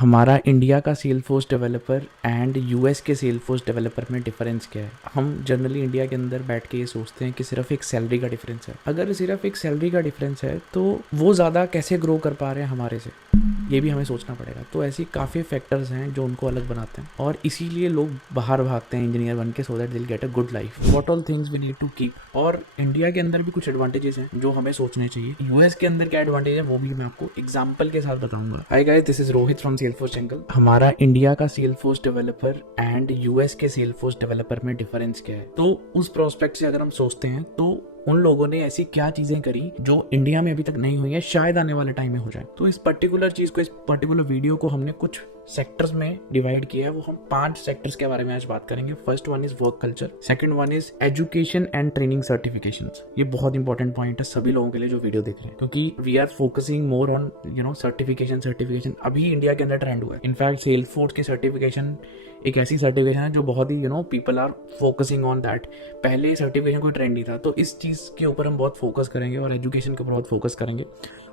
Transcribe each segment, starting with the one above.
हमारा इंडिया का Salesforce developer and US के सेल्सफोर्स डेवलपर में डिफरेंस क्या है। हम जनरली इंडिया के अंदर बैठ के ये सोचते हैं कि सिर्फ एक सैलरी का डिफरेंस है। अगर सिर्फ एक सैलरी का डिफरेंस है तो वो ज़्यादा कैसे ग्रो कर पा रहे हैं हमारे से, ये भी हमें सोचना पड़ेगा। तो ऐसी काफ़ी फैक्टर्स हैं जो उनको अलग बनाते हैं और इसीलिए लोग बाहर भागते हैं इंजीनियर बन के, so that they'll get a good life. What all things we need to keep. और इंडिया के अंदर भी कुछ एडवांटेजेस हैं जो हमें सोचने चाहिए। यूएस के अंदर क्या एडवांटेज है वो भी मैं आपको एग्जांपल के साथ बताऊंगा। Hi guys, this is Rohit from Salesforce jungle. हमारा इंडिया का सेल्सफोर्स डेवलपर एंड यूएस के सेल्सफोर्स डेवलपर में डिफरेंस क्या है, तो उस प्रोस्पेक्ट से अगर हम सोचते हैं तो उन लोगों ने ऐसी क्या चीजें करी जो इंडिया में अभी तक नहीं हुई है, शायद आने वाले टाइम में हो जाए। तो इस पर्टिकुलर चीज को, इस पर्टिकुलर वीडियो को हमने कुछ सेक्टर्स में डिवाइड किया है। वो हम 5 सेक्टर्स के बारे में आज बात करेंगे। First one is work culture, second one is education and training certifications. ये बहुत इंपॉर्टेंट पॉइंट है सभी लोगों के लिए जो वीडियो देख रहे हैं, क्योंकि we are focusing more on certification अभी इंडिया के अंदर ट्रेंड हुआ है। इनफैक्ट सेल्सफोर्स की सर्टिफिकेशन एक ऐसी सर्टिफिकेशन है जो बहुत ही people are focusing on that. पहले सर्टिफिकेशन कोई ट्रेंड नहीं था, तो इस चीज़ के ऊपर हम बहुत फोकस करेंगे और एजुकेशन के ऊपर बहुत फोकस करेंगे।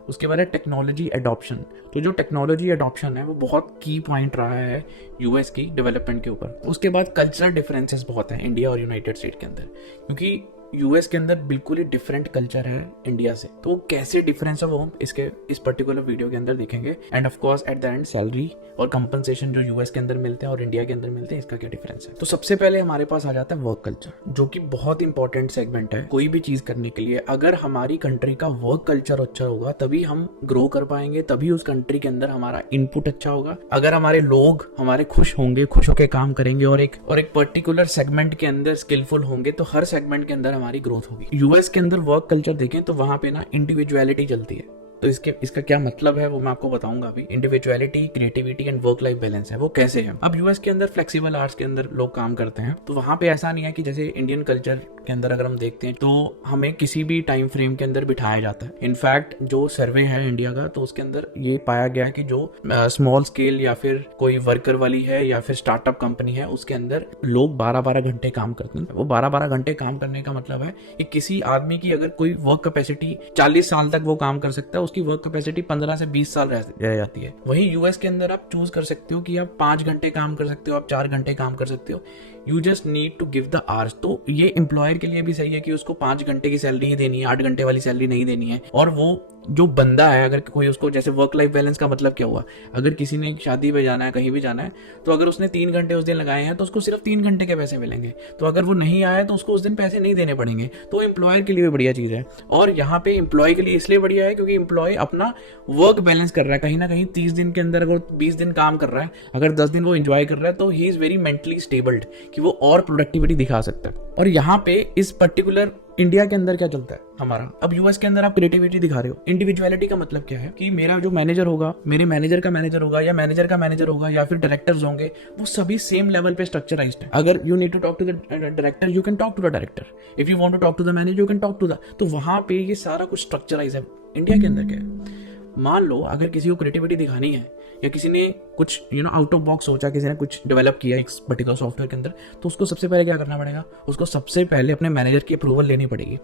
उसके बाद है टेक्नोलॉजी एडॉप्शन। तो जो टेक्नोलॉजी एडॉप्शन है वो बहुत की पॉइंट रहा है यूएस की डेवलपमेंट के ऊपर। उसके बाद कल्चरल डिफरेंसेस बहुत हैं इंडिया और यूनाइटेड स्टेट के अंदर, क्योंकि यूएस के अंदर बिल्कुल ही डिफरेंट कल्चर है इंडिया से। तो कैसे डिफरेंस है वो हम इस पर्टिकुलर वीडियो के अंदर देखेंगे। End of course at the end salary और कंपनसेशन जो यूएस के अंदर मिलते हैं और इंडिया के अंदर मिलते हैं, इसका क्या डिफरेंस है। तो सबसे पहले हमारे पास आ जाता है वर्क कल्चर, जो कि बहुत इंपॉर्टेंट सेगमेंट है कोई भी चीज करने के लिए। अगर हमारी कंट्री का वर्क कल्चर अच्छा होगा तभी हम ग्रो कर पाएंगे, तभी उस कंट्री के अंदर हमारा इनपुट अच्छा होगा। अगर हमारे लोग हमारे खुश होंगे, खुश होकर काम करेंगे और एक पर्टिकुलर सेगमेंट के अंदर स्किलफुल होंगे, तो हर सेगमेंट के अंदर हमारी ग्रोथ होगी। यूएस के अंदर वर्क कल्चर देखें तो वहां पे इंडिविजुअलिटी चलती है। तो इसका क्या मतलब है वो मैं आपको बताऊंगा अभी। Individuality, creativity and work life balance है वो कैसे है। अब यूएस के अंदर फ्लेक्सिबल आवर्स के अंदर लोग काम करते हैं, तो वहां पे ऐसा नहीं है कि जैसे इंडियन कल्चर के अंदर अगर हम देखते हैं तो हमें किसी भी टाइम फ्रेम के अंदर बिठाया जाता है। इनफैक्ट जो सर्वे है इंडिया का, तो उसके अंदर ये पाया गया कि जो स्मॉल स्केल या फिर कोई वर्कर वाली है या फिर स्टार्टअप कंपनी है, उसके अंदर लोग 12-12 घंटे काम करते हैं। वो 12-12 घंटे काम करने का मतलब है कि किसी आदमी की अगर कोई वर्क कैपेसिटी 40 साल तक वो काम कर सकता है, उसकी वर्क कैपेसिटी 15 से 20 साल रह जाती है। वहीं यूएस के अंदर आप चूज कर सकते हो कि आप 5 घंटे काम कर सकते हो, आप 4 घंटे काम कर सकते हो। You just need to give the hours. तो ये एम्प्लॉयर के लिए भी सही है कि उसको 5 घंटे की सैलरी ही देनी है, 8 घंटे वाली सैलरी नहीं देनी है। और वो जो बंदा है, अगर कोई उसको, जैसे वर्क लाइफ बैलेंस का मतलब क्या हुआ, अगर किसी ने शादी पे जाना है, कहीं भी जाना है, तो अगर उसने 3 घंटे उस दिन लगाए हैं तो उसको सिर्फ 3 घंटे के पैसे मिलेंगे। तो अगर वो नहीं आया तो उसको उस दिन पैसे नहीं देने पड़ेंगे। तो एम्प्लॉयर के लिए भी बढ़िया चीज है। और यहाँ पे एम्प्लॉय के लिए इसलिए बढ़िया है क्योंकि एम्प्लॉय अपना वर्क बैलेंस कर रहा है। कहीं ना कहीं 30 दिन के अंदर अगर 20 दिन काम कर रहा है, अगर 10 दिन वो एंजॉय कर रहा है, तो he is very mentally stabled कि वो और प्रोडक्टिविटी दिखा सकता है। और यहाँ पे इस पर्टिकुलर इंडिया के अंदर क्या चलता है हमारा। अब यूएस के अंदर आप क्रिएटिविटी दिखा रहे हो। इंडिविजुअलिटी का मतलब क्या है कि मेरा जो मैनेजर होगा, मेरे मैनेजर का मैनेजर होगा, या मैनेजर का मैनेजर होगा, या फिर डायरेक्टर्स होंगे, वो सभी सेम लेवल पे स्ट्रक्चराइज्ड है। अगर you need to talk to the director, you can talk to the director. If you want to talk to the manager, you can talk to the. तो वहां पे ये सारा कुछ स्ट्रक्चराइज है। इंडिया के अंदर क्या है, मान लो अगर किसी को क्रिएटिविटी दिखानी है या किसी ने कुछ आउट ऑफ बॉक्स सोचा, किसी ने कुछ डेवलप किया एक पर्टिकुलर सॉफ्टवेयर के अंदर, तो उसको सबसे पहले क्या करना पड़ेगा, उसको सबसे पहले अपने मैनेजर की अप्रूवल लेनी पड़ेगी।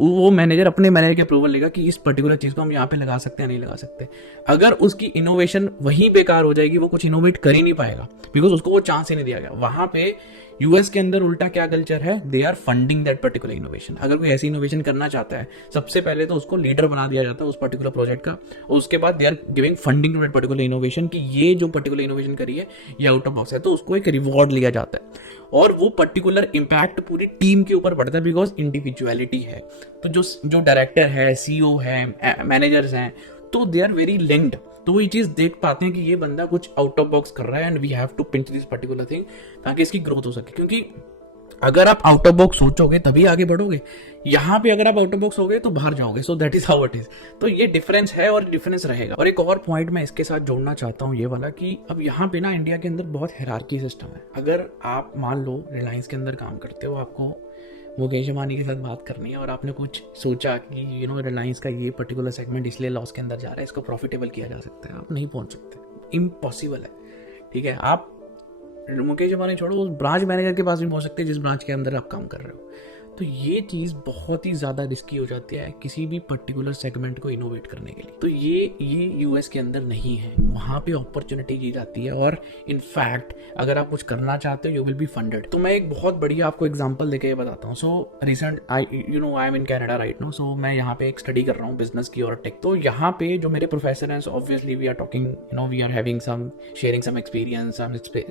वो मैनेजर अपने मैनेजर की अप्रूवल लेगा कि इस पर्टिकुलर चीज को हम यहाँ पे लगा सकते हैं, नहीं लगा सकते। अगर उसकी इनोवेशन वहीं बेकार हो जाएगी, वो कुछ इनोवेट कर ही नहीं पाएगा, बिकॉज उसको वो चांस ही नहीं दिया गया। वहां पे यूएस के अंदर उल्टा क्या कल्चर है, they are funding that particular innovation. अगर कोई ऐसी इनोवेशन करना चाहता है, सबसे पहले तो उसको लीडर बना दिया जाता है उस पर्टिकुलर प्रोजेक्ट का, और उसके बाद they are giving funding to that particular innovation कि ये जो पर्टिकुलर इनोवेशन करी है ये आउट ऑफ बॉक्स है, तो उसको एक रिवॉर्ड लिया जाता है। और वो पर्टिकुलर इंपैक्ट पूरी टीम के ऊपर पड़ता है, बिकॉज इंडिविजुअलिटी है। तो जो डायरेक्टर है, सीईओ है, मैनेजर्स हैं, तो दे आर वेरी लिंक्ड। तो वो ये चीज देख पाते हैं कि ये बंदा कुछ आउट ऑफ बॉक्स कर रहा है and we have to pinch this particular thing, ताकि इसकी ग्रोथ हो सके। क्योंकि अगर आप आउट ऑफ बॉक्स सोचोगे तभी आगे बढ़ोगे। यहाँ पे अगर आप आउट ऑफ बॉक्स हो गए तो बाहर जाओगे। So that is how it is. तो ये डिफरेंस है और डिफरेंस रहेगा। और एक और पॉइंट मैं इसके साथ जोड़ना चाहता हूँ, ये वाला, कि अब यहाँ पे इंडिया के अंदर बहुत हायरार्की सिस्टम है। अगर आप मान लो रिलायंस के अंदर काम करते हो, आपको मुकेश अंबानी के साथ बात करनी है और आपने कुछ सोचा कि रिलायंस का ये पर्टिकुलर सेगमेंट इसलिए लॉस के अंदर जा रहा है, इसको प्रॉफिटेबल किया जा सकता है, आप नहीं पहुंच सकते, इम्पॉसिबल है। ठीक है, आप मुकेश अंबानी छोड़ो, उस ब्रांच मैनेजर के पास भी पहुंच सकते हैं जिस ब्रांच के अंदर आप काम कर रहे हो। तो ये चीज़ बहुत ही ज़्यादा रिस्की हो जाती है किसी भी पर्टिकुलर सेगमेंट को इनोवेट करने के लिए। तो ये यूएस के अंदर नहीं है, वहाँ पे अपॉर्चुनिटी दी जाती है और इनफैक्ट अगर आप कुछ करना चाहते हो यू विल बी फंडेड। तो मैं एक बहुत बढ़िया आपको एग्जांपल देके बताता हूँ। So recent I am in Canada right no, so मैं यहाँ पे एक स्टडी कर रहा हूँ बिजनेस की और टेक। तो यहाँ पे जो मेरे प्रोफेसर हैं, obviously we are talking we are having some sharing some experience,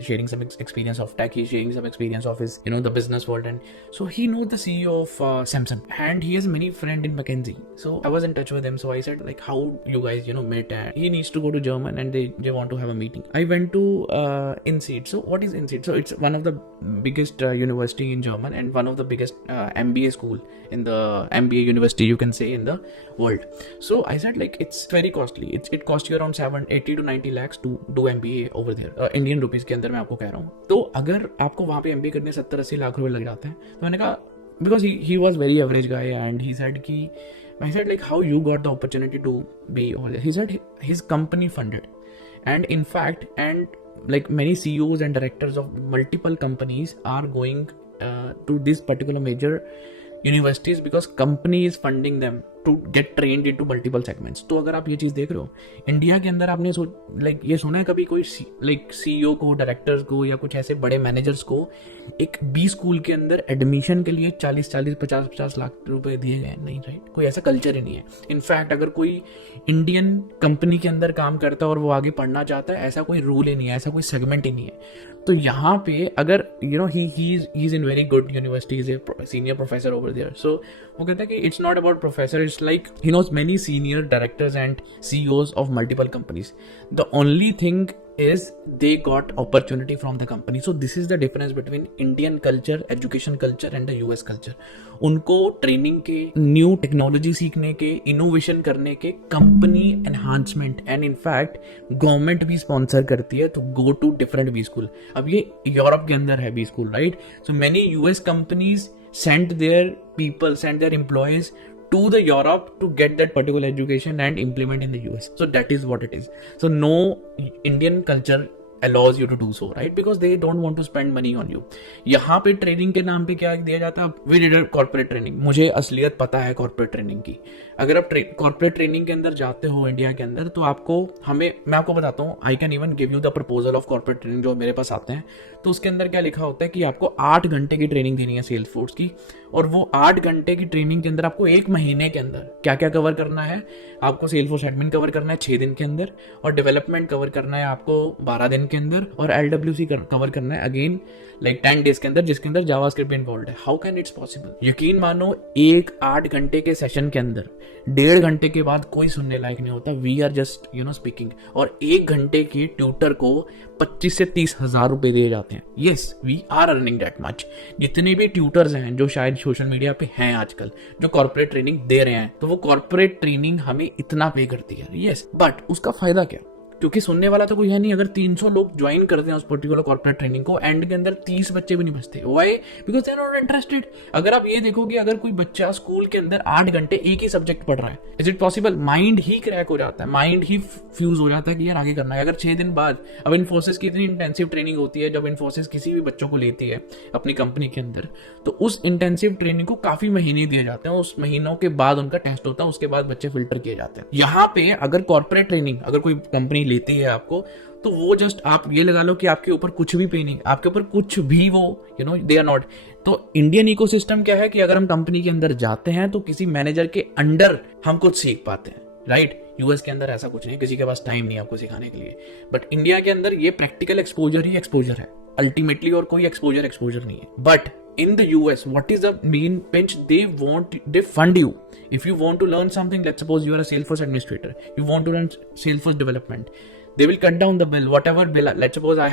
sharing some experience of tech, he's sharing some experience of his the business world, and so he knows the CEO of Samsung, and he has many friend in McKinsey. So I was in touch with him, so I said like, how you guys met, and he needs to go to German and they want to have a meeting. I went to INSEAD. So what is INSEAD? So it's one of the biggest university in German and one of the biggest MBA school in the MBA university you can say in the world. So I said like, it's very costly, it costs you around 80 to 90 lakhs to do MBA over there, Indian rupees के अंदर मैं आपको कह रहा हूँ। तो अगर आपको वहाँ पे MBA करने 70-80 लाख रुपए लग जाते हैं, तो मैंने कहा, because he was very average guy and he said कि I said like, how you got the opportunity to be over there? He said his company funded, and in fact, and like many CEOs and directors of multiple companies are going to this particular major universities because company is funding them to get trained into multiple segments. तो अगर आप ये चीज़ देख रहे हो India के अंदर, आपने ये सुना है कभी कोई CEO को, डायरेक्टर्स को या कुछ ऐसे बड़े मैनेजर्स को एक B स्कूल के अंदर एडमिशन के लिए 40-50 लाख रुपए दिए गए? नहीं, राइट? कोई ऐसा कल्चर ही नहीं है। इनफैक्ट अगर कोई इंडियन कंपनी के अंदर काम करता है और वो आगे पढ़ना चाहता है, ऐसा कोई रूल ही नहीं है, ऐसा कोई सेगमेंट ही नहीं है। तो यहाँ पे अगर he is in very good university, is a senior professor over there, so वो कहता है कि it's not about professor, it's like he knows many senior directors and CEOs of multiple companies. The only thing is they got opportunity from the company. So this is the difference between Indian culture, education culture and the US culture. उनको training के, new technology सीखने के, innovation करने के, company enhancement and in fact government भी sponsor करती है तो go to different B school. अब ये यूरोप के अंदर है B school, right? So many US companies sent their people, sent their employees to the Europe to get that particular education and implement in the US. So that is what it is. So no Indian culture allows you to do so, right? Because they don't want to spend money on you. यहाँ पे training के नाम पे क्या दिया जाता है? We did a corporate training. मुझे असलियत पता है corporate training की। अगर आप corporate training के अंदर जाते हो इंडिया के अंदर, तो मैं आपको बताता हूँ, I can even give you the proposal of corporate training जो मेरे पास आते हैं। तो उसके अंदर क्या लिखा होता है कि आपको 8 घंटे की ट्रेनिंग देनी है सेल्स फोर्स की, और वो 8 घंटे की ट्रेनिंग के अंदर आपको 1 महीने के अंदर क्या क्या कवर करना है? आपको सेल्स फोर्स एडमिन कवर करना है 6 दिन के अंदर, और डेवलपमेंट कवर करना है आपको 12 दिन के अंदर, और LWC कवर करना है अगेन लाइक 10 डेज के अंदर, जिसके अंदर जावास्क्रिप्ट इन्वॉल्व है। How can it's possible? यकीन मानो, 8 घंटे के सेशन के अंदर 1.5 घंटे के बाद कोई सुनने लायक नहीं होता। वी आर जस्ट स्पीकिंग, और 1 घंटे के ट्यूटर को 25 से 30 हजार रुपए दिए जाते हैं। Yes, we are earning that much. जितने भी ट्यूटर्स हैं जो शायद सोशल मीडिया पे हैं आजकल, जो कॉर्पोरेट ट्रेनिंग दे रहे हैं, तो वो कॉर्पोरेट ट्रेनिंग हमें इतना पे करती है। येस, बट उसका फायदा क्या? क्योंकि सुनने वाला तो कोई है नहीं। अगर 300 लोग ज्वाइन करते हैं उस पर्टिकुलर कॉर्पोरेट ट्रेनिंग को, एंड के अंदर 30 बच्चे भी नहीं बचते। Why? Because they are not interested. अगर आप ये देखोगे, अगर कोई बच्चा स्कूल के अंदर 8 घंटे एक ही सब्जेक्ट पढ़ रहा है, is it possible? Mind he crack हो जाता है, माइंड ही फ्यूज हो जाता है कि यार आगे करना है। अगर 6 दिन बाद, अब इन्फोसिस की इतनी इंटेंसिव ट्रेनिंग होती है, जब इन्फोसिस किसी भी बच्चों को लेती है अपनी कंपनी के अंदर, तो उस इंटेंसिव ट्रेनिंग को काफी महीने दिए जाते हैं। उस महीनों के बाद उनका टेस्ट होता है, उसके बाद बच्चे फिल्टर किए जाते हैं। यहाँ पे अगर कॉर्पोरेट ट्रेनिंग अगर कोई कंपनी लेती है आपको, तो वो जस्ट आप ये लगा लो कि आपके ऊपर कुछ भी पे नहीं, आपके ऊपर कुछ भी वो दे आर नॉट। तो इंडियन इकोसिस्टम क्या है कि अगर हम कंपनी के अंदर जाते हैं तो किसी मैनेजर के अंडर हम कुछ सीख पाते हैं, राइट? यूएस के अंदर ऐसा कुछ नहीं, किसी के पास टाइम नहीं आपको सिखाने के लिए। बट इंडिया के अंदर ये प्रैक्टिकल एक्सपोजर ही एक्सपोजर है अल्टीमेटली, और कोई एक्सपोजर नहीं है। But in the US, what is the main pinch? They fund you. If you want to learn something, let's suppose you are a Salesforce administrator, you want to learn Salesforce development, they will cut down the bill, whatever bill. Let's suppose I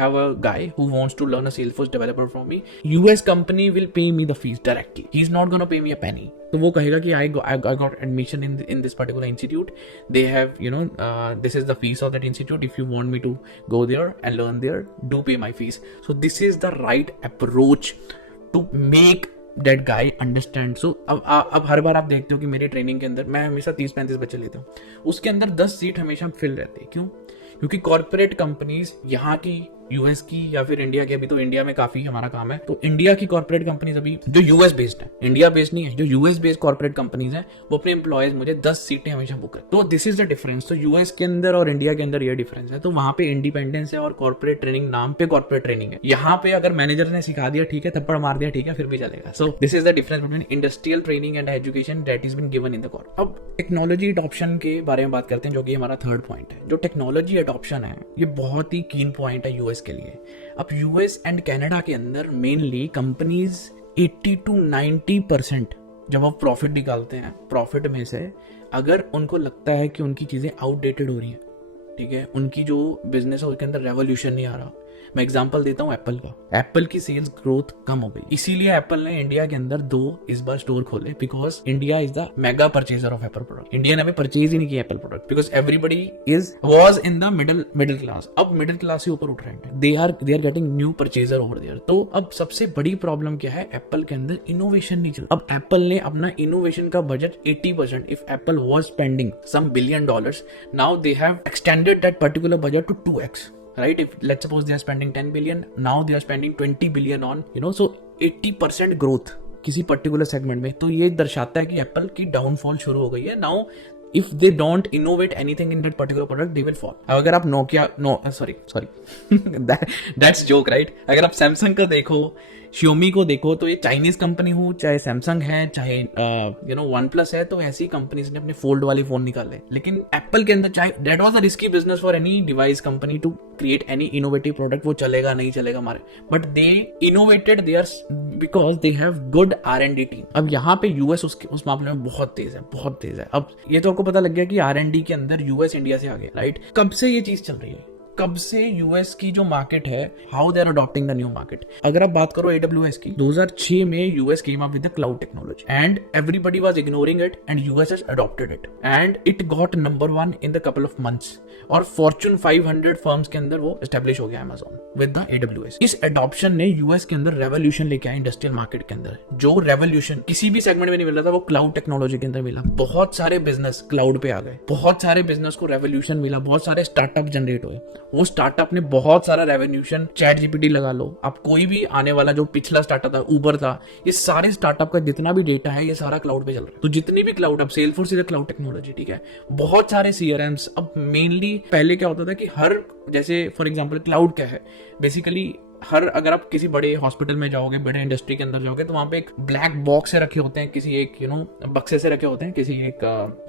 have a guy who wants to learn a Salesforce developer from me. US company will pay me the fees directly. He's not gonna pay me a penny. तो वो कहेगा कि I got admission in this particular institute. They have this is the fees of that institute. If you want me to go there and learn there, do pay my fees. So this is the right approach to make that guy understand. So अब हर बार आप देखते हो कि मेरी training के अंदर मैं हमेशा 30-35 बच्चे लेता हूँ, उसके अंदर 10 सीट हमेशा फिल रहती है। क्यों? क्योंकि कॉर्पोरेट कंपनीज यहाँ की यूएस की या फिर इंडिया की, अभी तो इंडिया में काफी हमारा काम है, तो इंडिया की कॉर्पोरेट कंपनीज अभी जो यूएस बेस्ड है, इंडिया बेस्ड नहीं है, जो यूएस बेस्ड कॉर्पोरेट कंपनीज है वो अपने एम्प्लॉयज मुझे 10 सीटें हमेशा बुक करते। तो दिस इज द डिफरेंस। तो यूएस के अंदर और इंडिया के अंदर ये डिफरेंस है। तो वहां पे इंडिपेंडेंस है और कॉर्पोरेट ट्रेनिंग, नाम पे कॉर्पोरेट ट्रेनिंग है। यहाँ पे अगर मैनेजर ने सिखा दिया ठीक है, थप्पड़ मार दिया ठीक है, फिर भी चलेगा। So this is the difference between industrial training and education that is been given in the corp. अब टेक्नोलॉजी अडॉप्शन के बारे में बात करते हैं, जो कि हमारा थर्ड पॉइंट है। जो टेक्नोलॉजी अडॉप्शन है ये बहुत ही कीन पॉइंट है यूएस के लिए। अब यूएस एंड कनाडा के अंदर मेनली कंपनीज 80 to 90% जब वो प्रॉफिट निकालते हैं, प्रॉफिट में से अगर उनको लगता है कि उनकी चीज़ें आउटडेटेड हो रही हैं, ठीक है, उनकी जो बिजनेस है उसके अंदर रेवोल्यूशन नहीं आ रहा। मैं एग्जांपल देता हूँ एप्पल का। एप्पल की सेल्स ग्रोथ कम हो गई, इसीलिए एप्पल ने इंडिया के अंदर 2 इस बार स्टोर खोले, because India is the mega purchaser of Apple product. India ने अभी परचेज ही नहीं किया Apple product, because everybody was in the middle class. अब मिडिल क्लास से ऊपर उठ रहे हैं, they are getting new purchaser over there. तो अब सबसे बड़ी प्रॉब्लम क्या है, एप्पल के अंदर इनोवेशन नहीं चल। अब एप्पल ने अपना इनोवेशन का budget 80%, if Apple was spending some $billion, now they have extended that particular budget to 2x, right? If let's suppose they are spending 10 billion, now they are spending 20 billion on, so 80% growth किसी particular segment में। तो ये दर्शाता है कि Apple की downfall शुरू हो गई है। Now if they don't innovate anything in that particular product, they will fall. अगर आप सॉरी दैट्स जोक, राइट? अगर आप सैमसंग का देखो, Xiaomi को देखो, तो ये चाइनीज कंपनी हो, चाहे सैमसंग है, चाहे वन प्लस है, तो ऐसी कंपनीज ने अपने फोल्ड वाले फोन निकाले। लेकिन एप्पल के अंदर, चाहे that was a risky business for any device company to create any innovative product, वो चलेगा नहीं चलेगा हमारे, but they innovated there because they have good R&D team. अब यहाँ पे यूएस उस मामले में बहुत तेज है, बहुत तेज है। अब ये तो आपको पता लग गया कि R&D के अंदर यूएस इंडिया से आगे, राइट? कब से ये चीज चल रही है, कब से यूएस की जो मार्केट है, how they are adopting the new market. अगर आप बात करो AWS की, 2006 में US came up with the cloud technology and everybody was ignoring it and US has adopted it and it got number 1 in the couple of months. और Fortune 500 firms के अंदर वो एस्टेब्लिश हो गया Amazon विद द AWS। इस adoption ने US के अंदर रेवोल्यूशन लेके आया इंडस्ट्रियल मार्केट के अंदर। जो रेवोल्यूशन किसी भी सेगमेंट में नहीं मिल रहा था, वो क्लाउड टेक्नोलॉजी के अंदर मिला। बहुत सारे बिजनेस क्लाउड पे आ गए, बहुत सारे बिजनेस को रेवोल्यूशन मिला, बहुत सारे स्टार्टअप जनरेट हुए। वो स्टार्टअप ने बहुत सारा रेवोल्यूशन, चैट जीपीटी लगा लो आप, कोई भी आने वाला जो पिछला स्टार्टअप था, उबर था, ये सारे स्टार्टअप का जितना भी डेटा है ये सारा क्लाउड पे चल रहा है। तो जितनी भी क्लाउड, अब सेल्सफोर्स इज क्लाउड टेक्नोलॉजी, ठीक है, बहुत सारे CRMs। अब मेनली पहले क्या होता था कि हर, जैसे फॉर एग्जांपल क्लाउड क्या है, बेसिकली अगर आप किसी बड़े हॉस्पिटल में जाओगे, बड़े इंडस्ट्री के अंदर जाओगे, तो वहां पे एक ब्लैक बॉक्स से रखे होते हैं, किसी एक बक्से से रखे होते हैं किसी एक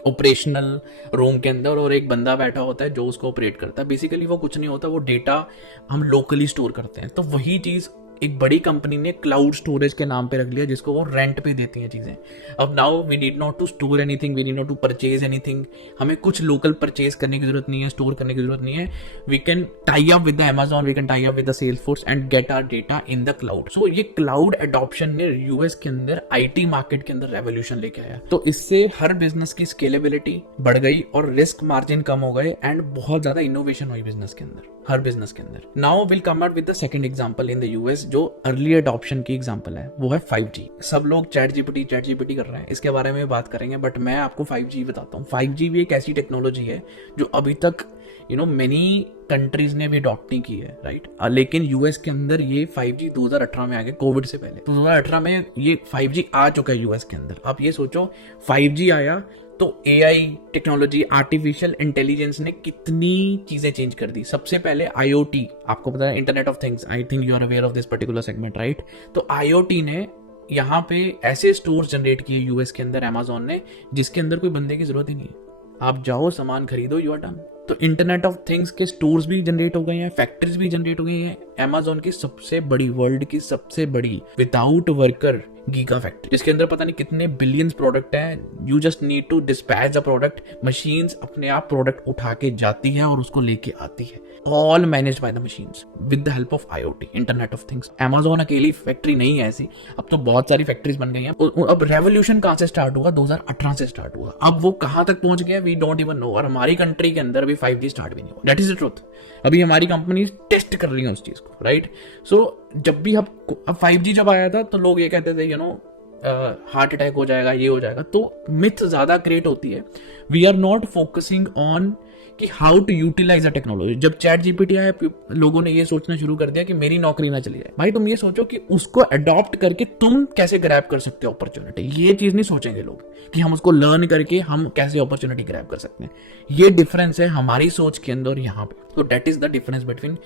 ऑपरेशनल रूम के अंदर, और एक बंदा बैठा होता है जो उसको ऑपरेट करता है। बेसिकली वो कुछ नहीं होता, वो डेटा हम लोकली स्टोर करते हैं। तो वही चीज एक बड़ी कंपनी ने क्लाउड स्टोरेज के नाम पे रख लिया, जिसको वो रेंट पे देती हैं चीजें। अब now we need not to store anything, we need not to purchase anything. हमें कुछ लोकल परचेज करने की जरूरत नहीं है, स्टोर करने की जरूरत नहीं है। We can tie up with the Amazon, we can tie up with the Salesforce and get our data in the cloud. So ये क्लाउड एडॉप्शन ने यूएस के अंदर IT मार्केट के अंदर रेवोल्यूशन लेके आया। तो इससे हर बिजनेस की स्केलेबिलिटी बढ़ गई और रिस्क मार्जिन कम हो गए एंड बहुत ज्यादा इनोवेशन हुई बिजनेस के अंदर, हर बिजनेस के अंदर। Now will come out with the second example in the US, जो अर्ली अडॉप्शन की एग्जांपल है, वो है 5G। सब लोग चैट जीपीटी कर रहे हैं, इसके बारे में बात करेंगे, बट मैं आपको 5G बताता हूँ। 5G भी एक ऐसी टेक्नोलॉजी है जो अभी तक मेनी कंट्रीज ने भी अडॉप्ट नहीं की है, राइट? लेकिन यूएस के अंदर ये 5G 2018 में आ गया, कोविड से पहले। 2018 में ये 5G आ चुका है यूएस के अंदर। आप ये सोचो, 5G आया तो AI टेक्नोलॉजी, आर्टिफिशियल इंटेलिजेंस ने कितनी चीजें चेंज कर दी। सबसे पहले IoT, आपको पता है, internet of things, I think you are aware of this particular segment, right? तो IoT ने यहाँ पे ऐसे स्टोर्स जनरेट किए यूएस के अंदर Amazon ने, जिसके अंदर कोई बंदे की जरूरत ही नहीं है। आप जाओ, सामान खरीदो, यू आर डन। तो इंटरनेट ऑफ थिंग्स के स्टोर्स भी जनरेट हो गए हैं, फैक्ट्रीज भी जनरेट हो गई हैं। Amazon की सबसे बड़ी, वर्ल्ड की सबसे बड़ी विदाउट वर्कर गीगा फैक्ट्री, जिसके अंदर पता नहीं कितने बिलियंस प्रोडक्ट हैं। You just need to dispatch the product, machines अपने आप प्रोडक्ट उठा के जाती है और उसको लेके आती है, all managed by the machines with the help of IoT, internet of things. Amazon अकेली फैक्ट्री नहीं है ऐसी, अब तो बहुत सारी फैक्ट्रीज बन गई हैं। अब रेवोल्यूशन कहां से स्टार्ट हुआ? 2018 से स्टार्ट हुआ। अब वो कहां तक पहुंच गया, वी डोंट इवन नो। और हमारी कंट्री के अंदर भी 5G स्टार्ट भी नहीं हुआ, दैट इज द ट्रुथ। अभी हमारी कंपनी टेस्ट कर रही है उस चीज को, राइट? सो जब भी अब 5G जब आया था तो लोग ये कहते थे हार्ट अटैक हो जाएगा, ये हो जाएगा, तो मिथ ज्यादा क्रिएट होती है। We are not focusing on कि how to utilize a technology. जब चैट जीपीटी आया, लोगों ने ये सोचना शुरू कर दिया कि मेरी नौकरी ना चली जाए। भाई तुम ये सोचो कि उसको अडॉप्ट करके तुम कैसे ग्रैब कर सकते हो अपॉर्चुनिटी। ये चीज नहीं सोचेंगे लोग कि हम उसको लर्न करके हम कैसे अपॉर्चुनिटी ग्रैब कर सकते हैं। ये डिफरेंस है हमारी सोच के अंदर यहाँ पे। तो that is the difference between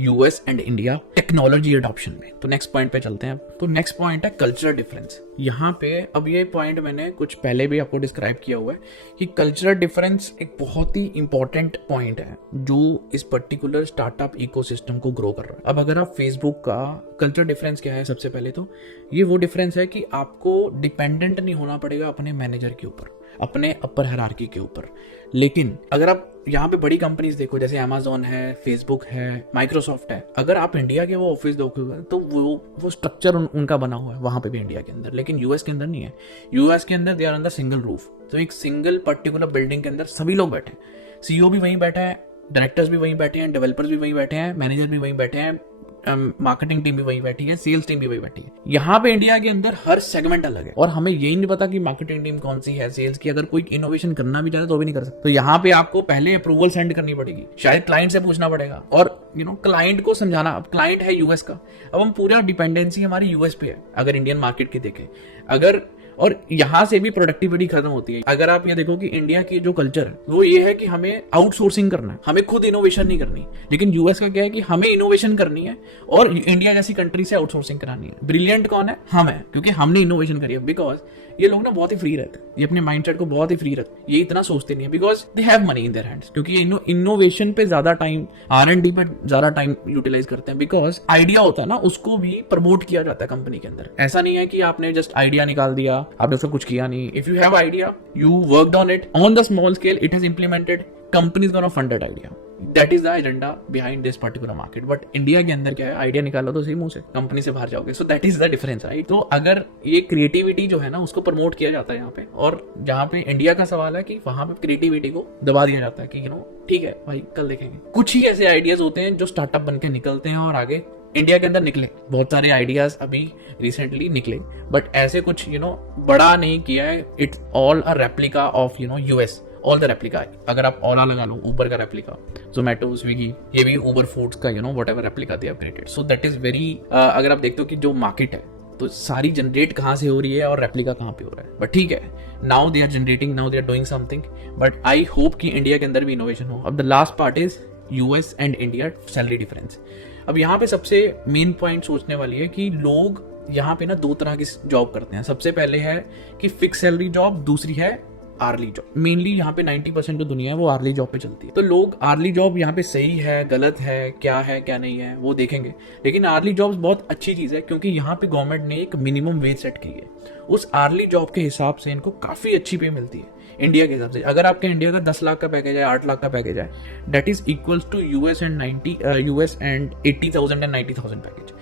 US and India technology adoption में। तो नेक्स्ट पॉइंट पे चलते हैं। तो नेक्स्ट पॉइंट है कल्चरल डिफरेंस। यहाँ पे अब ये पॉइंट मैंने कुछ पहले भी आपको डिस्क्राइब किया हुआ है कि कल्चरल डिफरेंस एक बहुत ही इंपॉर्टेंट पॉइंट है जो इस पर्टिकुलर स्टार्टअप इकोसिस्टम को ग्रो कर रहा है। अब अगर आप फेसबुक का कल्चर डिफरेंस क्या है, सबसे पहले तो ये वो डिफरेंस है कि आपको डिपेंडेंट नहीं होना पड़ेगा अपने मैनेजर के ऊपर, अपने अपर हायरार्की के ऊपर। लेकिन अगर आप यहाँ पे बड़ी कंपनीज देखो, जैसे अमेज़न है, फेसबुक है, माइक्रोसॉफ्ट है, अगर आप इंडिया के वो ऑफिस देखोगे तो वो स्ट्रक्चर उनका बना हुआ है वहां पे भी इंडिया के अंदर, लेकिन यूएस के अंदर नहीं है। यूएस के अंदर they are under single roof. तो एक सिंगल पर्टिकुलर बिल्डिंग के अंदर सभी लोग बैठे हैं, सीईओ भी वहीं बैठा है, डायरेक्टर्स भी वहीं बैठे हैं, डेवलपर्स भी वहीं बैठे हैं, मैनेजर भी वहीं बैठे हैं, मार्केटिंग टीम भी वही बैठी है, सेल्स टीम भी वही बैठी है। यहाँ पे इंडिया के अंदर हर सेगमेंट अलग है और हमें यही नहीं पता कि मार्केटिंग टीम कौन सी है, सेल्स की। अगर कोई इनोवेशन करना भी चाहता है तो भी नहीं कर सकता। तो यहाँ पे आपको पहले अप्रूवल सेंड करनी पड़ेगी, शायद क्लाइंट से पूछना पड़ेगा और क्लाइंट को समझाना। अब क्लाइंट है यूएस का, अब हम पूरा डिपेंडेंसी हमारी यूएस पे है अगर इंडियन मार्केट की देखें। अगर और यहां से भी प्रोडक्टिविटी खत्म होती है। अगर आप ये देखो कि इंडिया की जो कल्चर है वो ये है कि हमें आउटसोर्सिंग करना है, हमें खुद इनोवेशन नहीं करनी। लेकिन यूएस का क्या है कि हमें इनोवेशन करनी है और इंडिया जैसी कंट्री से आउटसोर्सिंग करानी है। ब्रिलियंट कौन है? हम है, क्योंकि हमने इनोवेशन करी है। बिकॉज ये लोग ना बहुत ही फ्री रहते हैं, ये अपने माइंडसेट को बहुत ही फ्री रखते हैं, ये इतना सोचते नहीं है because they have money in their hands. क्योंकि ये इनोवेशन पे ज्यादा टाइम, R&D पे ज्यादा टाइम यूटिलाइज करते हैं। बिकॉज आइडिया होता है ना, उसको भी प्रमोट किया जाता है कंपनी के अंदर। ऐसा नहीं है कि आपने जस्ट आइडिया निकाल दिया, आपने उसका कुछ किया नहीं। If you have idea, you worked on it on the small scale, it has implemented, company is gonna fund that idea. That is the agenda behind this particular market. But India के अंदर क्या है, idea निकाला तो सही मुंह से, company से बाहर जाओगे। So that is the difference, right. तो अगर ये क्रिएटिविटी जो है ना उसको प्रमोट किया जाता है यहाँ पे, और जहाँ पे इंडिया का सवाल है कि वहां पे क्रिएटिविटी को दबा दिया जाता है कि ठीक है भाई कल देखेंगे। कुछ ही ऐसे आइडियाज होते हैं जो स्टार्टअप बन के निकलते हैं और आगे इंडिया के अंदर निकले। बहुत सारे आइडियाज अभी रिसेंटली निकले, बट ऐसे कुछ बड़ा नहीं किया है। It's all a replica of US, all the replica. अगर आप ओला लगा लो, ऊबर का रेप्लिका, जोमेटो, स्विगी, ये भी ऊबर फूड्स का whatever replica they have created. So that is very, अगर आप देखते हो कि जो मार्केट है तो सारी जनरेट कहाँ से हो रही है और रेप्लिका कहाँ पे हो रहा है। बट ठीक है, now they are generating, now they are doing something, but I hope कि इंडिया के अंदर भी इनोवेशन हो। अब the last part is US and India salary difference. अब यहाँ पे सबसे मेन पॉइंट सोचने वाली है कि लोग यहाँ पे ना दो तरह की जॉब करते हैं। सबसे पहले है कि फिक्स सैलरी जॉब, दूसरी है आर्ली जॉब। मेनली यहाँ पे 90% जो दुनिया है वो आर्ली जॉब पे चलती है। तो लोग आर्ली जॉब यहाँ पे सही है, गलत है, क्या नहीं है वो देखेंगे। लेकिन आर्ली जॉब्स बहुत अच्छी चीज है क्योंकि यहाँ पे गवर्नमेंट ने एक मिनिमम वेज सेट की है। उस आर्ली जॉब के हिसाब से इनको काफी अच्छी पे मिलती है इंडिया के हिसाब से। अगर आपके इंडिया का 10 लाख का पैकेज है, 8 लाख का पैकेज है, that is equals to US and 80,000 and 90,000 package,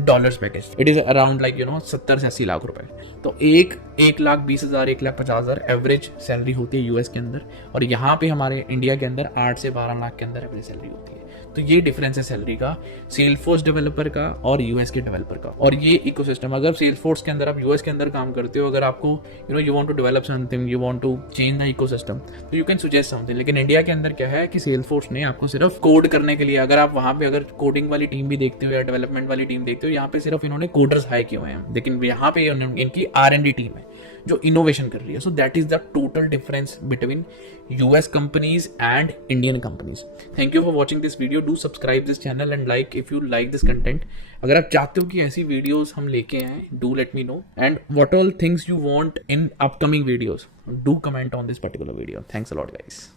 dollars package. It is around like 70 से 80 लाख रुपए। तो 1,20,000, 1,50,000 एवरेज सैलरी होती है यूएस के अंदर, और यहाँ पे हमारे इंडिया के अंदर 8 से 12 लाख के अंदर एवरेज सैलरी होती है। तो ये डिफरेंस है सैलरी का, सेल्सफोर्स डेवलपर का और यूएस के डेवलपर का। और ये इकोसिस्टम, अगर सेल्सफोर्स के अंदर आप यूएस के अंदर काम करते हो, अगर आपको you want to develop something, you want to change the ecosystem, तो यू कैन सजेस्ट समथिंग। लेकिन इंडिया के अंदर क्या है कि सेल्सफोर्स ने आपको सिर्फ कोड करने के लिए, अगर आप वहां पे अगर कोडिंग वाली टीम भी देखते हो या डेवलपमेंट वाली टीम देखते हो, यहाँ पे सिर्फ इन्होंने कोडर्स हायर किए हुए हैं। लेकिन यहाँ पे इनकी R&D टीम है जो इनोवेशन कर रही है। So that is the total difference between US companies and Indian companies. Thank you for watching this video. Do subscribe this channel and like if you like this content. अगर आप चाहते हो कि ऐसी वीडियोस हम लेके आए, do let me know, and what all things you want in upcoming videos, do comment on this particular video. Thanks a lot guys.